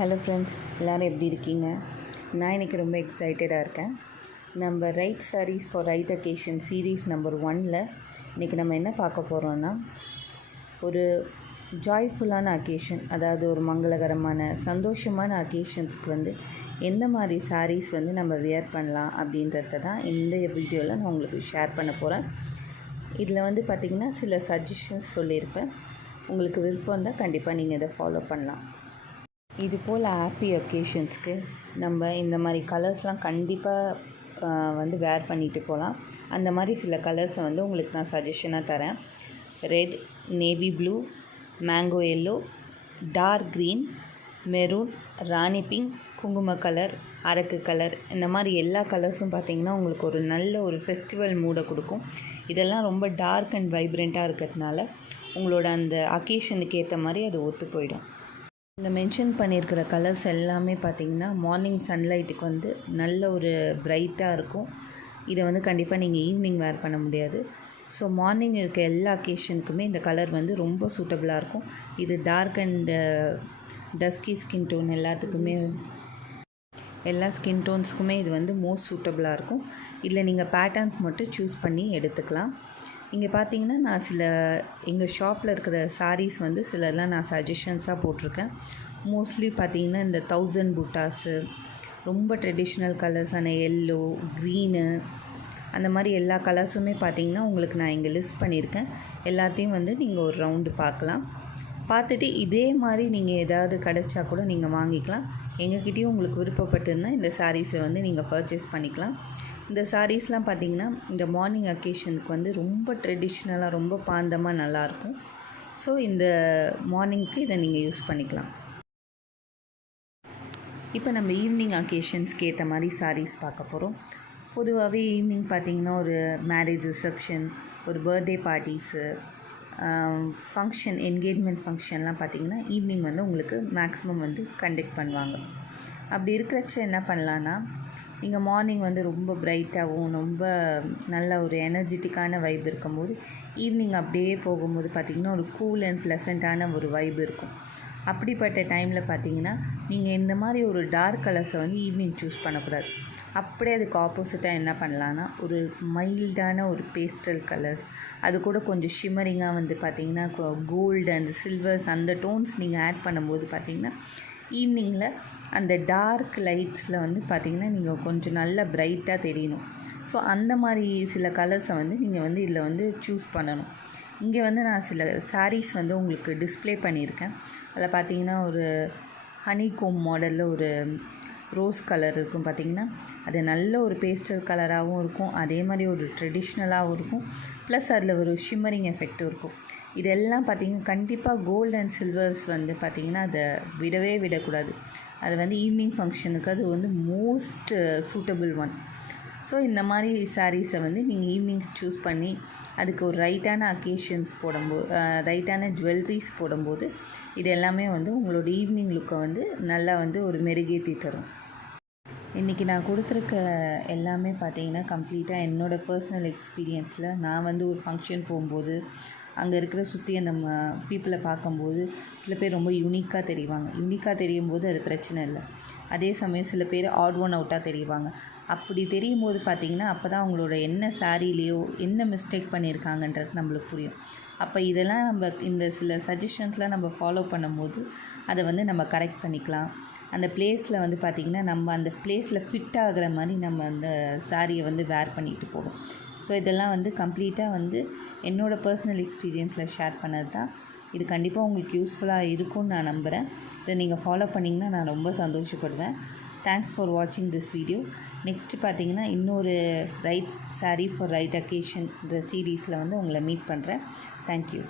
Hello friends, எல்லோரும் எப்படி இருக்கீங்க? நான் இன்றைக்கி ரொம்ப எக்ஸைட்டடாக இருக்கேன். நம்ம right saris for right occasion series number 1ல் இன்றைக்கி நம்ம என்ன பார்க்க போகிறோன்னா, ஒரு ஜாய்ஃபுல்லான அக்கேஷன், அதாவது ஒரு மங்களகரமான சந்தோஷமான அக்கேஷன்ஸ்க்கு எந்த மாதிரி சாரீஸ் நம்ம வியர் பண்ணலாம் அப்படின்றத தான் இந்த வீடியோவில் நான் உங்களுக்கு ஷேர் பண்ண போகிறேன். இதில் பார்த்திங்கன்னா சில சஜஷன்ஸ் சொல்லியிருப்பேன். உங்களுக்கு விருப்பம் இருந்தால் கண்டிப்பாக நீங்கள் இதை ஃபாலோ பண்ணலாம். இது போல் ஹாப்பி ஒகேஷன்ஸ்க்கு நம்ம இந்த மாதிரி கலர்ஸ்லாம் கண்டிப்பாக வேர் பண்ணிட்டு போகலாம். அந்த மாதிரி சில கலர்ஸை உங்களுக்கு நான் சஜஷனாக தரேன். Red, navy blue, mango yellow, dark green, maroon, rani pink, குங்கும கலர், அரக்கு கலர், இந்த மாதிரி எல்லா கலர்ஸும் பார்த்திங்கன்னா உங்களுக்கு ஒரு நல்ல ஒரு ஃபெஸ்டிவல் மூடை கொடுக்கும். இதெல்லாம் ரொம்ப டார்க் அண்ட் வைப்ரண்ட்டாக இருக்கிறதுனால உங்களோட அந்த அக்கேஷனுக்கு ஏற்ற மாதிரி அது ஒத்து போயிடும். இந்த மென்ஷன் பண்ணியிருக்கிற கலர்ஸ் எல்லாமே பார்த்திங்கன்னா மார்னிங் சன்லைட்டுக்கு நல்ல ஒரு பிரைட்டாக இருக்கும். இதை கண்டிப்பாக நீங்கள் ஈவினிங் வேர் பண்ண முடியாது. ஸோ மார்னிங் இருக்க எல்லா அக்கேஷனுக்குமே இந்த கலர் ரொம்ப சூட்டபுளாக இருக்கும். இது dark and dusky skin tone எல்லாத்துக்குமே, எல்லா ஸ்கின் டோன்ஸ்க்குமே இது மோஸ்ட் சூட்டபுளாக இருக்கும். இதில் நீங்கள் பேட்டர்ன்ஸ் மட்டும் சூஸ் பண்ணி எடுத்துக்கலாம். இங்கே பார்த்தீங்கன்னா நான் எங்கள் ஷாப்பில் இருக்கிற சாரீஸ் சிலர்லாம் நான் சஜஷன்ஸாக போட்டிருக்கேன். மோஸ்ட்லி பார்த்திங்கன்னா இந்த 1000 புட்டாஸு, ரொம்ப ட்ரெடிஷ்னல் கலர்ஸான எல்லோ, க்ரீனு, அந்த மாதிரி எல்லா கலர்ஸுமே பார்த்திங்கன்னா உங்களுக்கு நான் இங்கே லிஸ்ட் பண்ணியிருக்கேன். எல்லாத்தையும் நீங்கள் ஒரு ரவுண்டு பார்க்கலாம். பார்த்துட்டு இதே மாதிரி நீங்கள் ஏதாவது கிடச்சா கூட நீங்கள் வாங்கிக்கலாம். எங்ககிட்டயும் உங்களுக்கு விருப்பப்பட்டிருந்தால் இந்த சாரீஸை நீங்கள் பர்ச்சேஸ் பண்ணிக்கலாம். இந்த சாரீஸ்லாம் பார்த்திங்கன்னா இந்த மார்னிங் அக்கேஷனுக்கு ரொம்ப ட்ரெடிஷ்னலாக, ரொம்ப பாந்தமாக நல்லாயிருக்கும். ஸோ இந்த மார்னிங்க்கு இதை நீங்கள் யூஸ் பண்ணிக்கலாம். இப்போ நம்ம ஈவினிங் அக்கேஷன்ஸ்க்கு ஏற்ற மாதிரி சாரீஸ் பார்க்க போகிறோம். பொதுவாகவே ஈவினிங் பார்த்திங்கன்னா ஒரு மேரேஜ் ரிசப்ஷன், ஒரு பர்த்டே பார்ட்டிஸு, ஃபங்க்ஷன், என்கேஜ்மெண்ட் ஃபங்க்ஷன்லாம் பார்த்திங்கன்னா ஈவினிங் உங்களுக்கு மேக்ஸிமம் கண்டக்ட் பண்ணுவாங்க. அப்படி இருக்கிறச்ச என்ன பண்ணலான்னா, நீங்கள் மார்னிங் ரொம்ப பிரைட்டாகவும் ரொம்ப நல்ல ஒரு எனர்ஜெட்டிக்கான வைப் இருக்கும்போது ஈவினிங் அப்படியே போகும்போது பார்த்திங்கன்னா ஒரு கூல் அண்ட் ப்ளசண்ட்டான ஒரு வைப் இருக்கும். அப்படிப்பட்ட டைமில் பார்த்திங்கன்னா நீங்கள் இந்த மாதிரி ஒரு டார்க் கலர்ஸை ஈவினிங் சூஸ் பண்ணக்கூடாது. அப்படியே அதுக்கு ஆப்போசிட்டாக என்ன பண்ணலான்னா, ஒரு மைல்டான ஒரு பேஸ்டல் கலர்ஸ், அது கூட கொஞ்சம் ஷிம்மரிங்காக பார்த்திங்கன்னா கோல்டு அண்ட் சில்வர்ஸ் அந்த டோன்ஸ் நீங்கள் ஆட் பண்ணும்போது பார்த்திங்கன்னா ஈவினிங்கில் அந்த டார்க் லைட்ஸில் பார்த்திங்கன்னா நீங்கள் கொஞ்சம் நல்லா பிரைட்டாக தெரியணும். ஸோ அந்த மாதிரி சில கலர்ஸை நீங்கள் இதில் சூஸ் பண்ணணும். இங்கே நான் சில சாரீஸ் உங்களுக்கு டிஸ்ப்ளே பண்ணியிருக்கேன். அதில் பார்த்திங்கன்னா ஒரு ஹனிகோம் மாடலில் ஒரு ரோஸ் கலர் இருக்கும். பார்த்திங்கன்னா அது நல்ல ஒரு பேஸ்டல் கலராகவும் இருக்கும், அதே மாதிரி ஒரு ட்ரெடிஷ்னலாகவும் இருக்கும், ப்ளஸ் அதில் ஒரு ஷிம்மரிங் எஃபெக்டும் இருக்கும். இதெல்லாம் பார்த்திங்கன்னா கண்டிப்பாக கோல்டு அண்ட் சில்வர்ஸ் பார்த்திங்கன்னா அதை விடக்கூடாது. அது ஈவினிங் ஃபங்க்ஷனுக்கு அது மோஸ்ட் சூட்டபிள் ஒன். ஸோ இந்த மாதிரி சாரீஸை நீங்கள் ஈவினிங் சூஸ் பண்ணி அதுக்கு ஒரு ரைட்டான அக்கேஷன்ஸ் போடும்போது, ரைட்டான ஜுவல்லரிஸ் போடும்போது இது எல்லாமே உங்களோட ஈவினிங் லுக்கை நல்லா ஒரு மெருகேற்றி தரும். இன்றைக்கி நான் கொடுத்துருக்க எல்லாமே பார்த்திங்கன்னா கம்ப்ளீட்டாக என்னோடய பர்சனல் எக்ஸ்பீரியன்ஸில் நான் ஒரு ஃபங்க்ஷன் போகும்போது அங்கே இருக்கிற சுற்றி அந்த பீப்புளை பார்க்கும்போது சில பேர் ரொம்ப யூனிக்காக தெரிவாங்க. யூனிக்காக தெரியும் போது அது பிரச்சனை இல்லை. அதே சமயம் சில பேர் ஆட் ஒன் அவுட்டாக தெரிவாங்க. அப்படி தெரியும் போது பார்த்திங்கன்னா அப்போ தான் அவங்களோட என்ன சாரீலேயோ என்ன மிஸ்டேக் பண்ணியிருக்காங்கன்றது நம்மளுக்கு புரியும். அப்போ இதெல்லாம் நம்ம இந்த சில சஜஷன்ஸ்லாம் நம்ம ஃபாலோ பண்ணும்போது அதை நம்ம கரெக்ட் பண்ணிக்கலாம். அந்த பிளேஸில் பார்த்திங்கன்னா நம்ம அந்த பிளேஸில் ஃபிட் ஆகிற மாதிரி நம்ம அந்த சாரியை வேர் பண்ணிட்டு போகும். ஸோ இதெல்லாம் கம்ப்ளீட்டாக என்னோடய பர்சனல் எக்ஸ்பீரியன்ஸில் ஷேர் பண்ணது தான். இது கண்டிப்பாக உங்களுக்கு யூஸ்ஃபுல்லாக இருக்கும்னு நான் நம்புகிறேன். இதை நீங்கள் ஃபாலோ பண்ணிங்கன்னா நான் ரொம்ப சந்தோஷப்படுவேன். தேங்க்ஸ் ஃபார் வாட்சிங் திஸ் வீடியோ. நெக்ஸ்ட்டு பார்த்திங்கன்னா இன்னொரு right sari for right occasion இந்த சீரீஸில் உங்களை மீட் பண்ணுறேன். தேங்க்யூ.